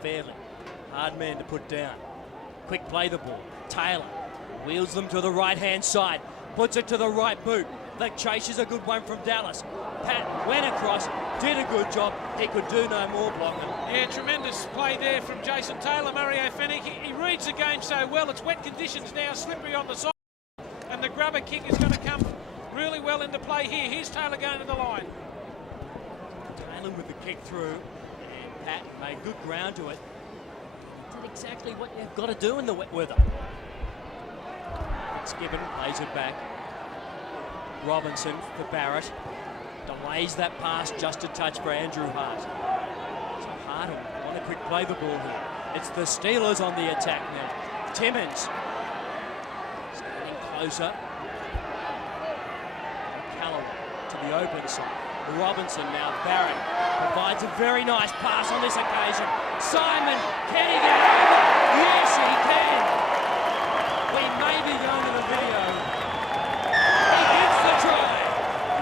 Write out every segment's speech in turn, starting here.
fairly. Hard man to put down. Quick play the ball. Taylor wheels them to the right-hand side. Puts it to the right boot. The chase is a good one from Dallas. Pat went across, did a good job. He could do no more blocking. Yeah, tremendous play there from Jason Taylor. Mario Fennick, he reads the game so well. It's wet conditions now, slippery on the side. And the grubber kick is going to come really well into play here. Here's Taylor going to the line. Taylor with the kick through. And Pat made good ground to it. Did exactly what you've got to do in the wet weather. Fitzgibbon plays it back. Robinson for Barrett. Delays that pass just a touch for Andrew Hart. So Hart want to quick play the ball here. It's the Steelers on the attack now. Timmins getting closer. Callaway to the open side. Robinson now. Barrett provides a very nice pass on this occasion. Simon, can he get over? Yes, he can. We may be going to the video. He gets the try.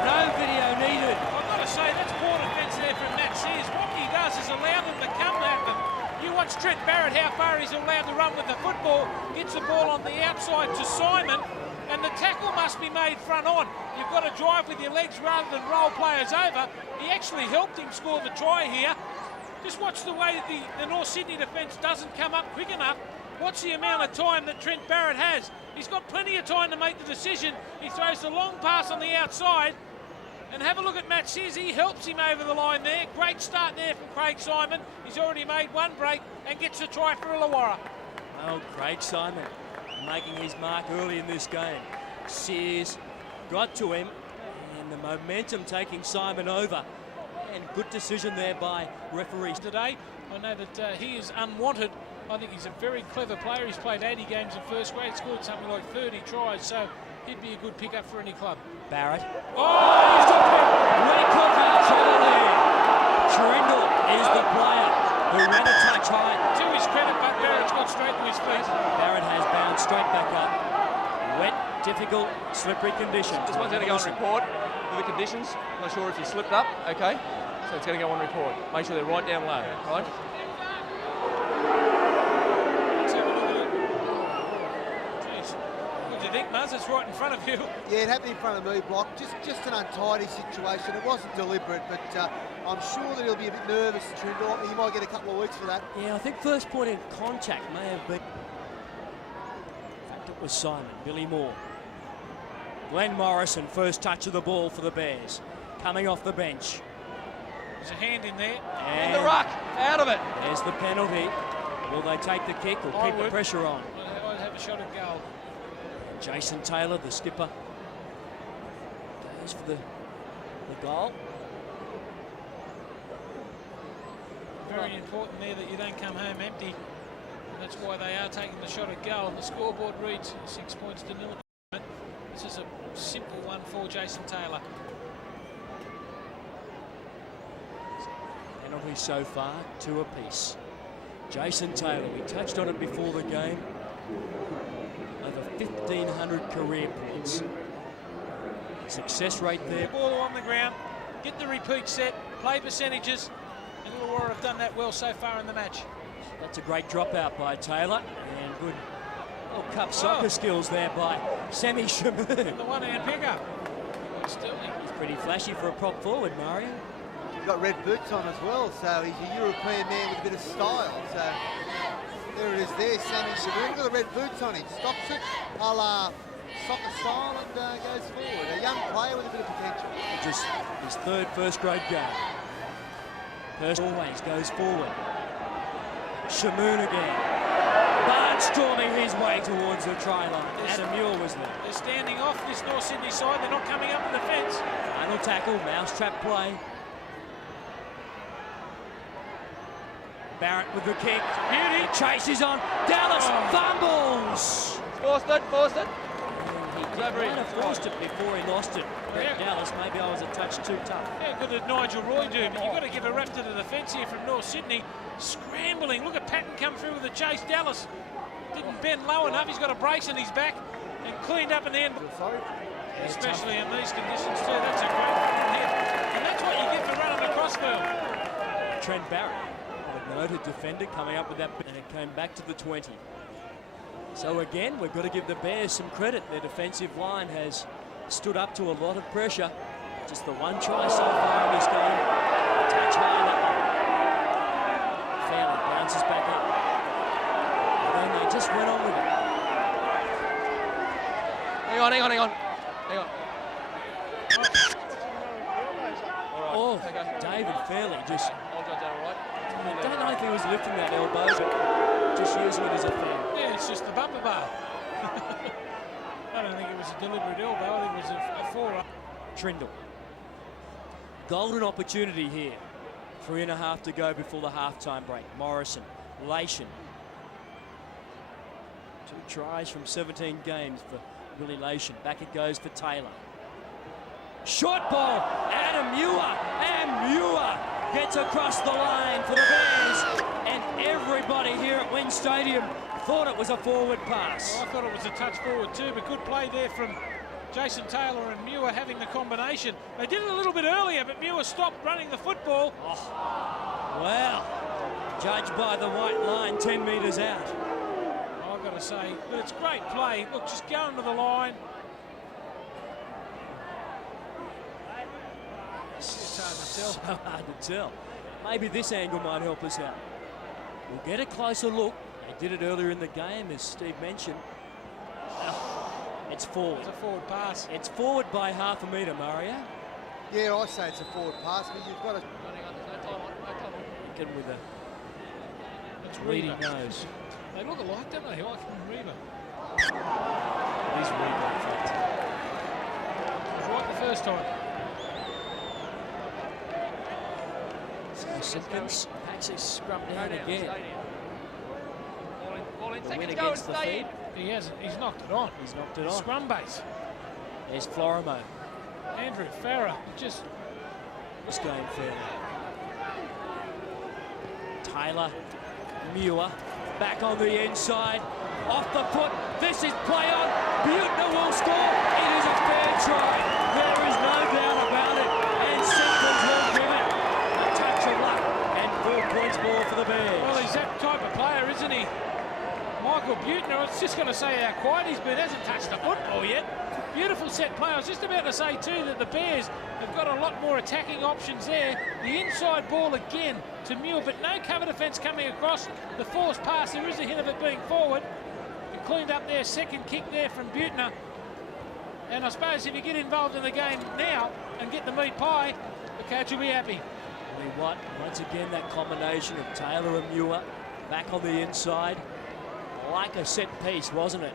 No video needed. I've got to say, that's poor defence there from Matt Sears. What he does is allow them to come at them. You watch Trent Barrett, how far he's allowed to run with the football. Gets the ball on the outside to Simon. And the tackle must be made front on. You've got to drive with your legs rather than roll players over. He actually helped him score the try here. Just watch the way that the North Sydney defence doesn't come up quick enough. Watch the amount of time that Trent Barrett has. He's got plenty of time to make the decision. He throws the long pass on the outside. And have a look at Matt Sears. He helps him over the line there. Great start there from Craig Simon. He's already made one break and gets a try for Illawarra. Well, Craig Simon making his mark early in this game. Sears got to him, and the momentum taking Simon over. And good decision there by referees today. I know that he is unwanted. I think he's a very clever player. He's played 80 games in first grade, scored something like 30 tries, so he'd be a good pickup for any club. Barrett. Oh, he's got we could have trouble there. Trindle is the player who ran a touch high. To his credit, but Barrett's got straight to his feet. Barrett has bounced straight back up. Wet, difficult, slippery conditions. This one's going to go on report for the conditions. I'm not sure if he slipped up. Okay, so it's going to go on report. Make sure they're right down low. Right. Let's have a look at it. Jeez. What do you think, Muzz? It's right in front of you. Yeah, it happened in front of me, Block. Just an untidy situation. It wasn't deliberate, but I'm sure that he'll be a bit nervous, Trindle. He might get a couple of weeks for that. Yeah, I think first point in contact may have been... In fact, it was Simon. Billy Moore. Glenn Morrison, first touch of the ball for the Bears. Coming off the bench. There's a hand in there. And in the ruck. Out of it. There's the penalty. Will they take the kick or keep the pressure on? I'd have a shot at goal. Jason Taylor, the skipper, goes for the goal. Very important there that you don't come home empty. And that's why they are taking the shot at goal. And the scoreboard reads 6 points to 0. This is a simple one for Jason Taylor. Penalties so far, 2 apiece. Jason Taylor, we touched on it before the game. Over 1,500 career points. Success rate there. Ball on the ground, get the repeat set, play percentages, and Illawarra have done that well so far in the match. That's a great dropout by Taylor, and good World Cup soccer skills there by Sammy Shamoon. The one-hand pickup. He's pretty flashy for a prop forward, Mario. He's got red boots on as well, so he's a European man with a bit of style. So there it is there, Sammy Shamoon. Got the red boots on him, stops it, a la soccer style, and goes forward. A young player with a bit of potential. Just his third first-grade game. Hurst always goes forward. Shamoon again. Barnstorming his way towards the try line. Adam Muir was there. They're standing off this North Sydney side. They're not coming up to the fence. Final tackle, mousetrap play. Barrett with the kick. Beauty. The chase is on. Dallas fumbles. Forced it. He kind of forced it before he lost it. Brett Dallas, maybe I was a touch too tough. How good did Nigel Roy do? But you've got to give a rep to the defence here from North Sydney. Scrambling. Look at Patton come through with the chase. Dallas didn't bend low enough. He's got a brace in his back and cleaned up in the end. Especially in these conditions too. That's a great hit. And that's what you get for running across field. Trent Barrett, Noted defender coming up with that, and it came back to the 20. So again, we've got to give the Bears some credit. Their defensive line has stood up to a lot of pressure. Just the one try so far in this game. Touch high, that one. Fairly bounces back up. And then they just went on with it. Hang on. Oh, David Fairley just... I'll judge that all right. I don't know if he was lifting that elbow, but just using it as a fan. Yeah, it's just the bumper bar. I don't think it was a deliberate elbow. I think it was a forearm. Trindle. Golden opportunity here. 3.5 to go before the halftime break. Morrison, Lation. 2 tries from 17 games for Willie Lation. Back it goes for Taylor. Short ball, Adam Muir, and Muir gets across the line for the Bears, and everybody here at Wynn Stadium thought it was a forward pass. Well, I thought it was a touch forward too, but good play there from Jason Taylor and Muir having the combination. They did it a little bit earlier, but Muir stopped running the football. Oh, well, judged by the white line 10 metres out. I've got to say, but it's great play. Look, just going to the line. It's hard to tell. So hard to tell. Maybe this angle might help us out. We'll get a closer look. They did it earlier in the game, as Steve mentioned. It's forward. It's a forward pass. It's forward by 0.5 metre, Mario. Yeah, I say it's a forward pass, but you've got to... Lincoln with a It's bleeding Reba. nose. They look alike, don't they? Like Reba. It is Reba, in fact. It was right the first time. So Simpkins actually scrubbed down again. Ball in. The Seconds win go, against the stay feed. in. He hasn't. He's knocked it on. He's knocked it on. Scrum base. There's Florimo. Andrew Farah just going fair. Taylor, Muir, back on the inside, off the foot. This is play on. Buttner will score. It is a fair try. There is no doubt about it. And Simpkins will give it a touch of luck and 4 points more for the Bears. Well, he's that type of player, isn't he? Michael Buttner, I was just going to say how quiet he's been, hasn't touched the football yet. Beautiful set play. I was just about to say too that the Bears have got a lot more attacking options there. The inside ball again to Muir, but no cover defence coming across. The forced pass, there is a hint of it being forward. And cleaned up their second kick there from Buttner. And I suppose if you get involved in the game now and get the meat pie, the coach will be happy. I mean, once again, that combination of Taylor and Muir back on the inside. Like a set piece, wasn't it?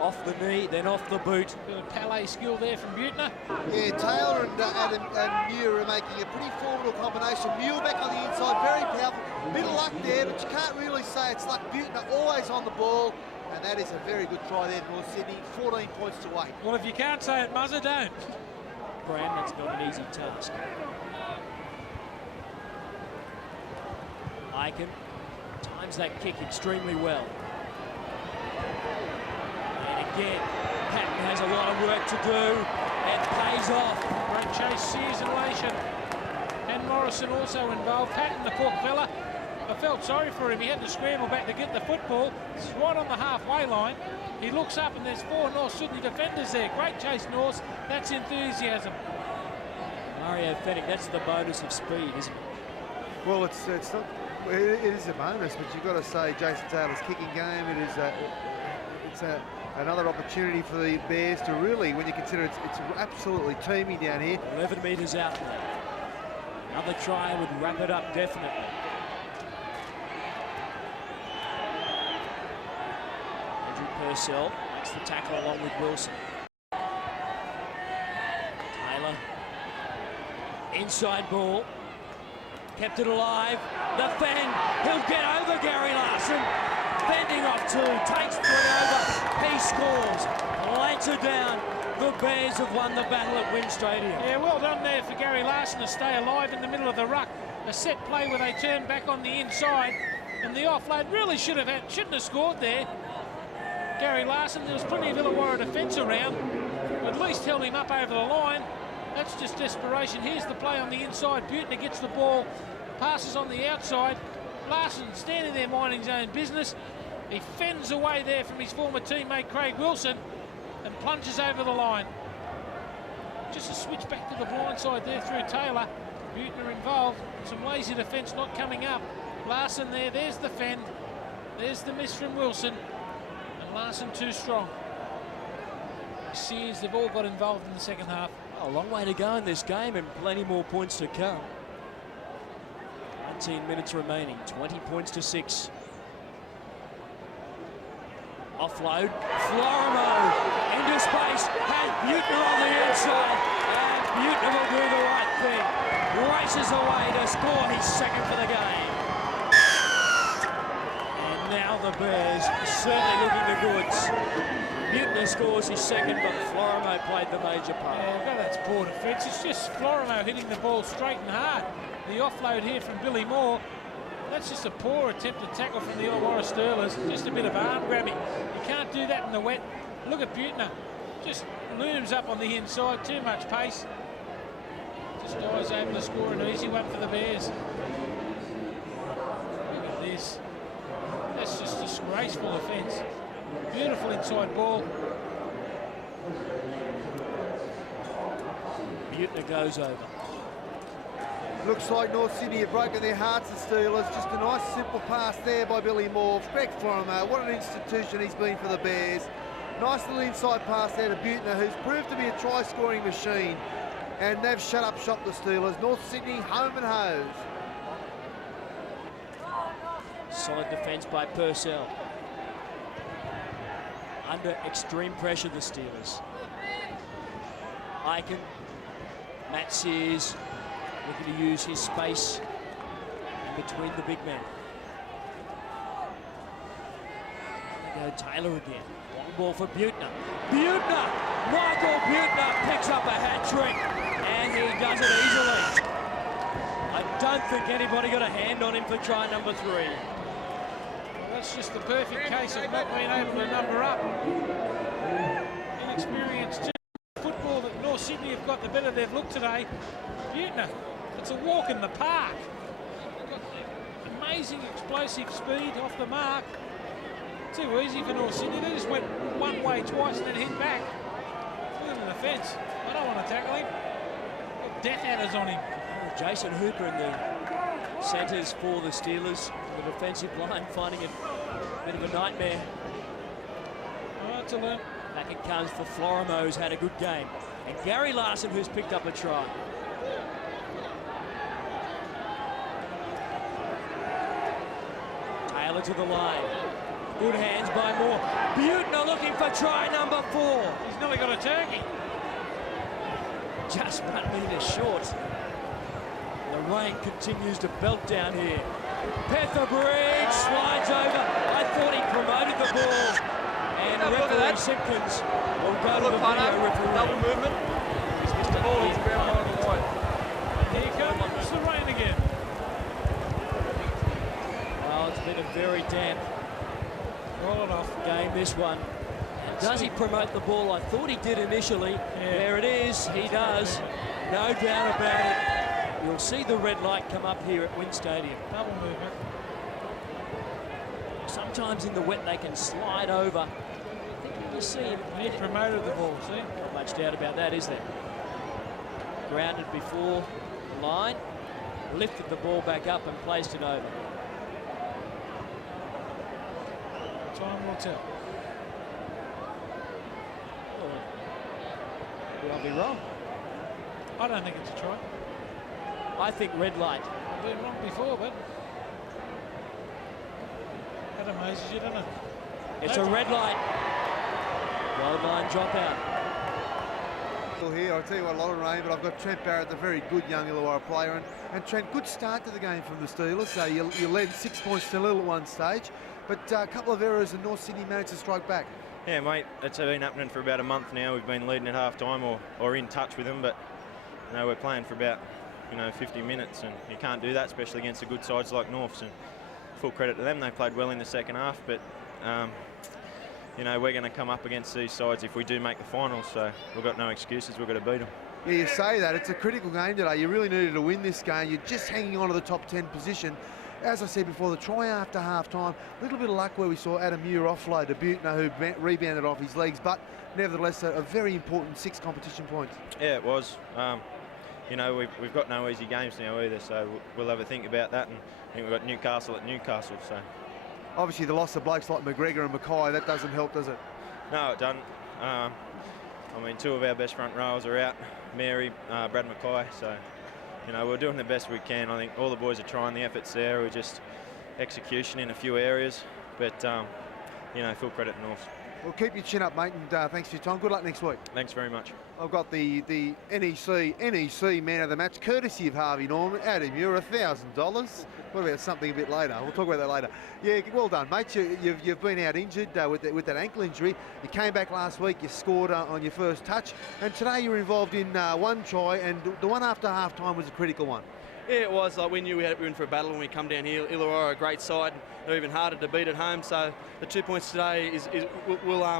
Off the knee, then off the boot. Bit of palais skill there from Buttner. Yeah, Taylor and Adam and Muir are making a pretty formidable combination. Muir back on the inside, very powerful. Bit of luck there, but you can't really say it's luck. Buttner always on the ball, and that is a very good try there, North Sydney. 14 points to 8. Well, if you can't say it, Muzzer, don't. Graham, that's not an easy task. Aiken times that kick extremely well. Again, Patton has a lot of work to do. It pays off. Great chase, Sears and Lation. And Morrison also involved. Patton, the poor fella, I felt sorry for him. He had to scramble back to get the football. It's right on the halfway line. He looks up and there's 4 North Sydney defenders there. Great chase, North. That's enthusiasm. Mario Fennick, that's the bonus of speed, isn't it? Well, it's not. It is a bonus, but you've got to say Jason Taylor's kicking game. It is another opportunity for the Bears to really, when you consider it's absolutely teamy down here. 11 metres out there. Another try would wrap it up definitely. Andrew Purcell makes the tackle along with Wilson. Taylor. Inside ball. Kept it alive. The Fenn. He'll get over Gary Larson. Bending off 2, takes 3 over, he scores, lays it down. The Bears have won the battle at Wynn Stadium. Yeah, well done there for Gary Larson to stay alive in the middle of the ruck. A set play where they turn back on the inside, and the offload really shouldn't have scored there. Gary Larson, there was plenty of Illawarra defence around, at least held him up over the line. That's just desperation. Here's the play on the inside. Buttner gets the ball, passes on the outside. Larson standing there minding his own business. He fends away there from his former teammate Craig Wilson and plunges over the line. Just a switch back to the blind side there through Taylor. Buttner involved. Some lazy defence not coming up. Larson there, there's the fend. There's the miss from Wilson. And Larson too strong. Sears, they've all got involved in the second half. A long way to go in this game and plenty more points to come. 19 minutes remaining, 20 points to 6. Offload, Florimo into space, has Buttner on the inside, and Buttner will do the right thing. Races away to score his second for the game. And now the Bears certainly looking the goods. Buttner scores his second, but Florimo played the major part. Yeah, that's poor defence. It's just Florimo hitting the ball straight and hard. The offload here from Billy Moore. That's just a poor attempt to tackle from the Illawarra Steelers. Just a bit of arm grabbing. You can't do that in the wet. Look at Buttner. Just looms up on the inside. Too much pace. Just dives over to score an easy one for the Bears. Look at this. That's just disgraceful offence. Beautiful inside ball. Buttner goes over. Looks like North Sydney have broken their hearts, the Steelers. Just a nice simple pass there by Billy Moore. Greg Florimo, what an institution he's been for the Bears. Nice little inside pass there to Buttner, who's proved to be a try-scoring machine. And they've shut up shop, the Steelers. North Sydney, home and hose. Solid defence by Purcell. Under extreme pressure, the Steelers. Aiken, Matt Sears, looking to use his space in between the big men. There go Taylor again. Long ball for Buttner. Buttner! Michael Buttner picks up a hat-trick, and he does it easily. I don't think anybody got a hand on him for try number 3. Well, that's just the perfect case of not being able to number up. Inexperienced football that North Sydney have got the better they've looked today. Buttner, it's a walk in the park. They've got amazing explosive speed off the mark. Too easy for North Sydney. They just went one way twice and then hit back. Look at the fence. I don't want to tackle him. Got death adders on him. Jason Hooper in the centres for the Steelers. The defensive line finding it a bit of a nightmare. All right, to learn. Back it comes for Florimo, who's had a good game. And Gary Larson, who's picked up a try. Taylor to the line. Good hands by Moore. Buttner looking for try number 4. He's nearly got a turkey. Just 1 metre short. The rain continues to belt down here. Petherbridge slides over. I thought he promoted the ball. And referee Simpkins will go to the video referee. Double movement. He's missed the ball. He's ground on the line. And here comes the rain again. Well, it's been a very damp game, this one. And does he promote the ball? I thought he did initially. Yeah. There it is. He does. No doubt about it. You'll see the red light come up here at Wynn Stadium. Double movement. Sometimes in the wet they can slide over. I think you see him. He promoted the ball, see? Not much doubt about that, is there? Grounded before the line, lifted the ball back up and placed it over. Time will tell. Well, I'll be wrong. I don't think it's a try. I think red light. I've been wrong before, but that amazes you, doesn't it? It's a red light. Goal line dropout. Here, I'll tell you what, a lot of rain, but I've got Trent Barrett, the very good young Illawarra player, and Trent, good start to the game from the Steelers. So you led 6 points to nil at one stage, but a couple of errors and North Sydney managed to strike back. Yeah, mate, it's been happening for about a month now. We've been leading at half-time or in touch with them, but you know, we're playing for about 50 minutes, and you can't do that, especially against the good sides like Norths. And full credit to them, they played well in the second half, but we're going to come up against these sides if we do make the finals, so we've got no excuses. We've got to beat them. Yeah, you say that. It's a critical game today. You really needed to win this game. You're just hanging on to the top 10 position, as I said before, the try after half-time, a little bit of luck where we saw Adam Muir offload to Buttner, who rebounded off his legs, but nevertheless a very important 6 competition points. Yeah, it was. You know, we've got no easy games now either, so we'll have a think about that. And I think we've got Newcastle at Newcastle, so. Obviously the loss of blokes like McGregor and Mackay, that doesn't help, does it? No, it doesn't. I mean, 2 of our best front rowers are out, Mary, Brad Mackay, so, you know, we're doing the best we can. I think all the boys are trying, the effort's there, we're just execution in a few areas, but, you know, full credit to North. Well, keep your chin up, mate, and thanks for your time. Good luck next week. Thanks very much. I've got the NEC man of the match, courtesy of Harvey Norman, Adam Muir, $1,000. What about something a bit later? We'll talk about that later. Yeah, well done, mate. You've been out injured with that ankle injury. You came back last week, you scored on your first touch, and today you were involved in 1 try, and the one after half-time was a critical one. Yeah, it was. Like, we knew we were in for a battle when we come down here. Illawarra are a great side. They're even harder to beat at home. So the 2 points today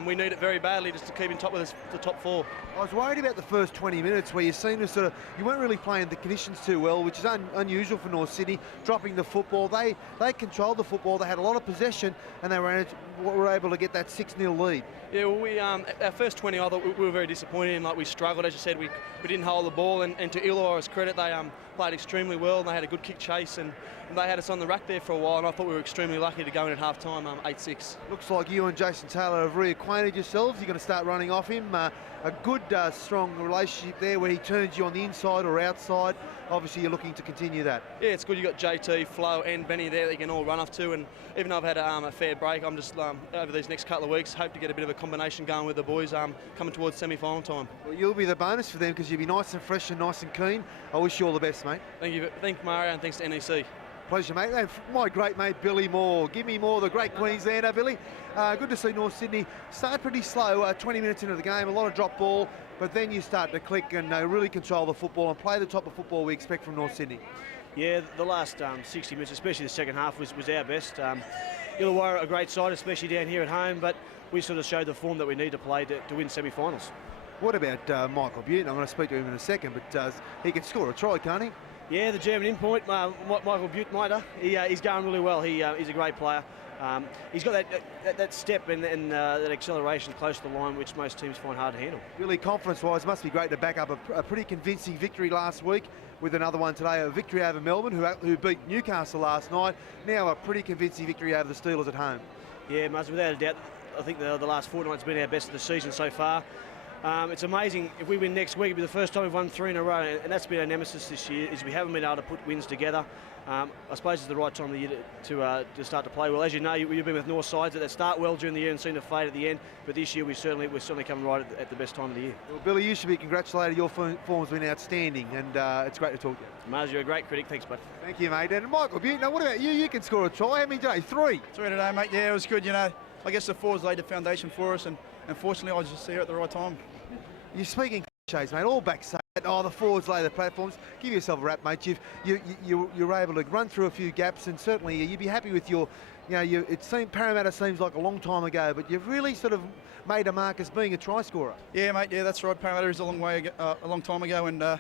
we need it very badly just to keep in top with the top 4. I was worried about the first 20 minutes where you seemed to you weren't really playing the conditions too well, which is unusual for North Sydney, dropping the football. They controlled the football, they had a lot of possession, and they were able to get that 6-0 lead. Yeah, well, we our first 20, I thought we were very disappointed in. Like, we struggled, as you said, we didn't hold the ball, and to Illawarra's credit, they played extremely well, and they had a good kick chase, and they had us on the rack there for a while, and I thought we were extremely lucky to go in at half-time, 8-6. Looks like you and Jason Taylor have reacquainted yourselves. You're going to start running off him. A good, strong relationship there where he turns you on the inside or outside. Obviously, you're looking to continue that. Yeah, it's good. You've got JT, Flo and Benny there that you can all run off to, and even though I've had a fair break, I'm just, over these next couple of weeks, hope to get a bit of a combination going with the boys coming towards semi-final time. Well, you'll be the bonus for them because you'll be nice and fresh and nice and keen. I wish you all the best, mate. Thank you. Thank Mario, and thanks to NEC. Pleasure, mate. And my great mate, Billy Moore. Give me more, the great Queenslander, Billy. Good to see North Sydney start pretty slow, 20 minutes into the game, a lot of drop ball, but then you start to click and really control the football and play the type of football we expect from North Sydney. Yeah, the last 60 minutes, especially the second half, was our best. Illawarra, a great side, especially down here at home, but we sort of showed the form that we need to play to win semi-finals. What about Michael Butte? I'm going to speak to him in a second, but he can score a try, can't he? Yeah, the German in-point, Michael Buttner, he's going really well. He's a great player. He's got that step and that acceleration close to the line, which most teams find hard to handle. Really, confidence-wise, must be great to back up a pretty convincing victory last week with another one today, a victory over Melbourne, who beat Newcastle last night. Now a pretty convincing victory over the Steelers at home. Yeah, Muzz, without a doubt, I think the last fortnight's been our best of the season so far. It's amazing. If we win next week, it'll be the first time we've won 3 in a row, and that's been our nemesis this year, is we haven't been able to put wins together. I suppose it's the right time of the year to start to play well. As you know, you've been with North sides that start well during the year and seem to fade at the end, but this year we're certainly coming right at the best time of the year. Well, Billy, you should be congratulated. Your form's been outstanding, and it's great to talk to you. Mars, you're a great critic. Thanks, bud. Thank you, mate. And Michael Butte, now what about you? You can score a try. How many today? 3? 3 today, mate. Yeah, it was good. You know, I guess the forwards laid the foundation for us, and fortunately I was just here at the right time. You're speaking cliches, mate. All backs say that. Oh, the forwards lay the platforms. Give yourself a rap, mate. You're able to run through a few gaps, and certainly you'd be happy with your. It seemed Parramatta seems like a long time ago, but you've really sort of made a mark as being a try scorer. Yeah, mate. Yeah, that's right. Parramatta is a long time ago, and the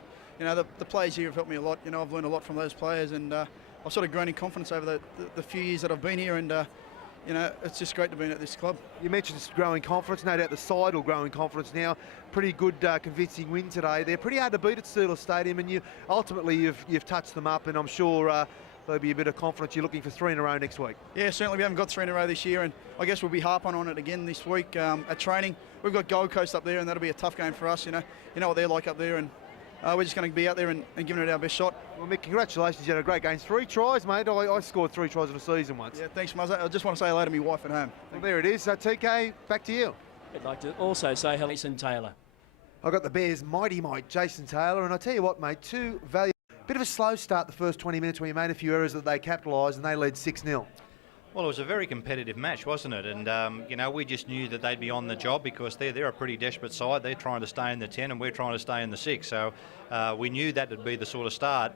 players here have helped me a lot. You know, I've learned a lot from those players, and I've sort of grown in confidence over the few years that I've been here, and. It's just great to be at this club. You mentioned growing confidence. No doubt the side will grow in confidence now. Pretty good, convincing win today. They're pretty hard to beat at Steelers Stadium, and you've touched them up, and I'm sure there'll be a bit of confidence. You're looking for 3 in a row next week. Yeah, certainly we haven't got 3 in a row this year, and I guess we'll be harping on it again this week at training. We've got Gold Coast up there, and that'll be a tough game for us. You know what they're like up there, and we're just going to be out there and giving it our best shot. Well, Mick, congratulations. You had a great game. 3 tries, mate. I scored 3 tries in a season once. Yeah, thanks, Muzz. I just want to say hello to my wife at home. Well, there it is. TK, back to you. I'd like to also say hello to Jason Taylor. I got the Bears' mighty mate, Jason Taylor, and I tell you what, mate, 2 valuable. Bit of a slow start the first 20 minutes where you made a few errors that they capitalised and they led 6-0. Well, it was a very competitive match, wasn't it? And, we just knew that they'd be on the job because they're a pretty desperate side. They're trying to stay in the 10 and we're trying to stay in the 6. So we knew that would be the sort of start.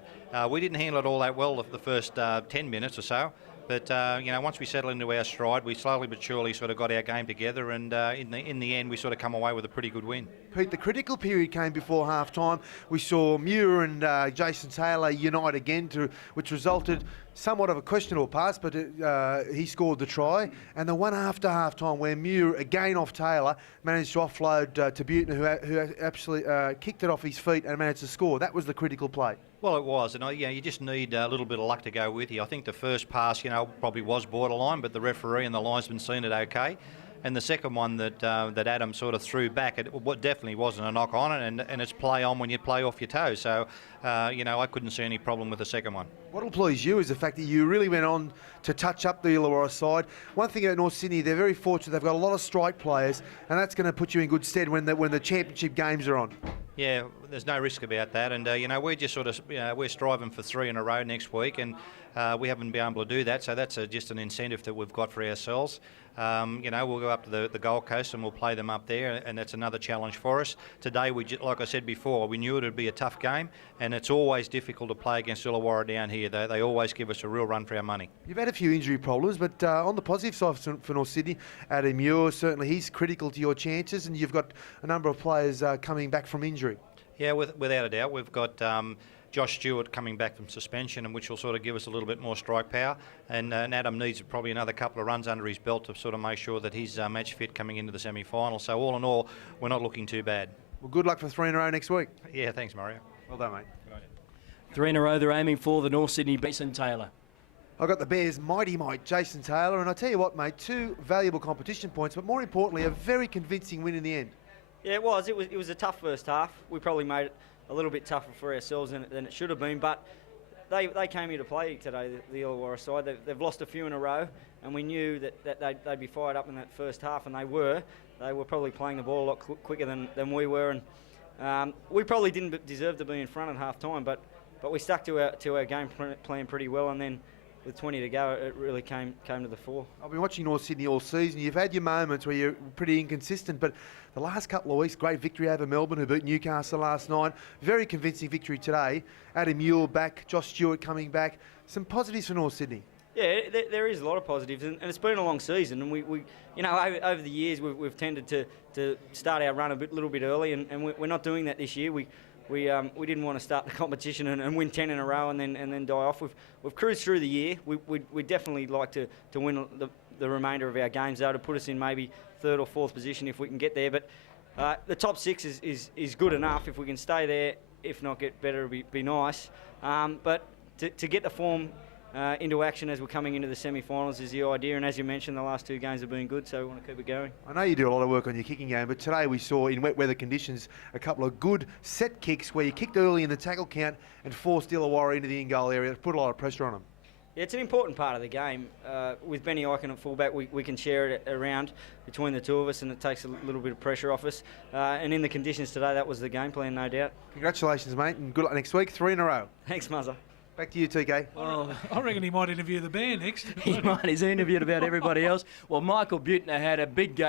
We didn't handle it all that well the first 10 minutes or so. But, once we settled into our stride, we slowly but surely sort of got our game together, and in the end, we sort of come away with a pretty good win. Pete, the critical period came before half-time. We saw Muir and Jason Taylor unite again, which resulted somewhat of a questionable pass, but he scored the try. And the one after half-time where Muir, again off Taylor, managed to offload to Buttner, who actually kicked it off his feet and managed to score. That was the critical play. Well, it was, and you just need a little bit of luck to go with you. I think the first pass, probably was borderline, but the referee and the linesman seen it okay. And the second one that Adam sort of threw back, it definitely wasn't a knock on it, and it's play on when you play off your toes. So, I couldn't see any problem with the second one. What'll please you is the fact that you really went on to touch up the Illawarra side. One thing about North Sydney, they're very fortunate. They've got a lot of strike players, and that's going to put you in good stead when the championship games are on. Yeah, there's no risk about that, and we're just sort of we're striving for 3 in a row next week, and we haven't been able to do that. So that's just an incentive that we've got for ourselves. We'll go up to the Gold Coast and we'll play them up there, and that's another challenge for us. Today, like I said before, we knew it would be a tough game, and it's always difficult to play against Illawarra down here. They always give us a real run for our money. You've had a few injury problems, but on the positive side for North Sydney, Adam Muir, certainly he's critical to your chances, and you've got a number of players coming back from injury. Yeah, without a doubt. We've got Josh Stewart coming back from suspension, and which will sort of give us a little bit more strike power. And Adam needs probably another couple of runs under his belt to sort of make sure that he's match fit coming into the semi-final. So all in all, we're not looking too bad. Well, good luck for 3 in a row next week. Yeah, thanks, Mario. Well done, mate. 3 in a row they're aiming for, the North Sydney Jason Taylor. I got the Bears' mighty mate, Jason Taylor, and I tell you what, mate, 2 valuable competition points, but more importantly, a very convincing win in the end. Yeah, it was. It was a tough first half. We probably made it a little bit tougher for ourselves than it should have been, but they came here to play today, the Illawarra side. They've lost a few in a row, and we knew that they'd be fired up in that first half, and they were. They were probably playing the ball a lot quicker than we were, and we probably didn't deserve to be in front at half time, but we stuck to our game plan pretty well, and then with 20 to go, it really came to the fore. I've been watching North Sydney all season. You've had your moments where you're pretty inconsistent, but the last couple of weeks, great victory over Melbourne, who beat Newcastle last night. Very convincing victory today. Adam Muir back, Josh Stewart coming back. Some positives for North Sydney. Yeah, there is a lot of positives, and it's been a long season. And we over the years we've tended to start our run a little bit early, and we're not doing that this year. We didn't want to start the competition and win 10 in a row and then die off. We've cruised through the year. We definitely like to win the remainder of our games, though, to put us in maybe 3rd or 4th position if we can get there. But the top 6 is good enough. If we can stay there, if not get better, it'd be nice. But to get the form into action as we're coming into the semi-finals is the idea, and as you mentioned, the last 2 games have been good, so we want to keep it going. I know you do a lot of work on your kicking game, but today we saw in wet weather conditions a couple of good set kicks where you kicked early in the tackle count and forced Illawarra into the in-goal area. It put a lot of pressure on them. Yeah, it's an important part of the game. With Benny Eichen at fullback, we can share it around between the two of us, and it takes a little bit of pressure off us. And in the conditions today, that was the game plan, no doubt. Congratulations, mate, and good luck next week. 3 in a row. Thanks, Muzzer. Back to you, TK. Oh, I reckon he might interview the band next. He might. He's interviewed about everybody else. Well, Michael Buttner had a big game.